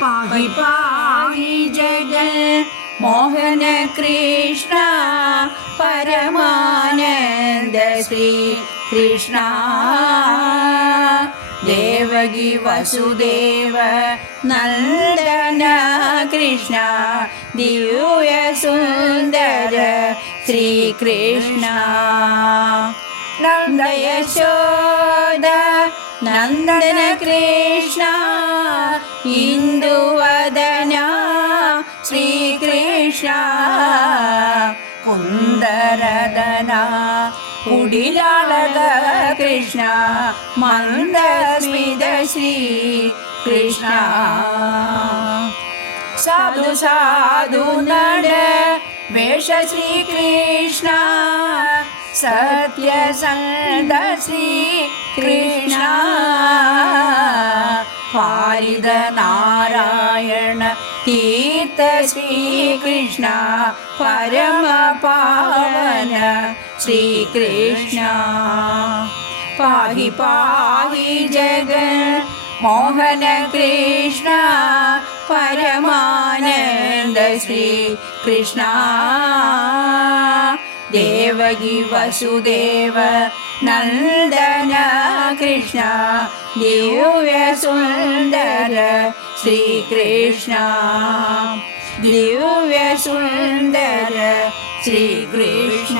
പാഹി പാഹി ജഗൽ മോഹന കൃഷ്ണ പരമാനന്ദ ശ്രീ കൃഷ്ണ ദേവകി വസുദേവ നന്ദന കൃഷ്ണ ദിവ്യ സുന്ദര ശ്രീകൃഷ്ണ നന്ദയശോദ നന്ദന കൃഷ്ണ ഇന്ദുവദന ശ്രീകൃഷ്ണ കുന്ദരദന കുടിലാളക കൃഷ്ണ മന്ദസ്മിത ശ്രീ കൃഷ്ണ സാധു സാധു നട വേഷ ശ്രീകൃഷ്ണ സത്യസന്ധ ശ്രീകൃഷ്ണ പാരിത നാരായണ തീർത്ഥ ശ്രീകൃഷ്ണ പരമ പാവന ശ്രീകൃഷ്ണ പാഹി പാഹി ജഗൻ മോഹന കൃഷ്ണ പരമാനന്ദ ശ്രീകൃഷ്ണ ദേവകി വസുദേവ നന്ദന കൃഷ്ണ ദിവ്യ സുന്ദര ശ്രീകൃഷ്ണ ദിവ്യ സുന്ദര ശ്രീകൃഷ്ണ.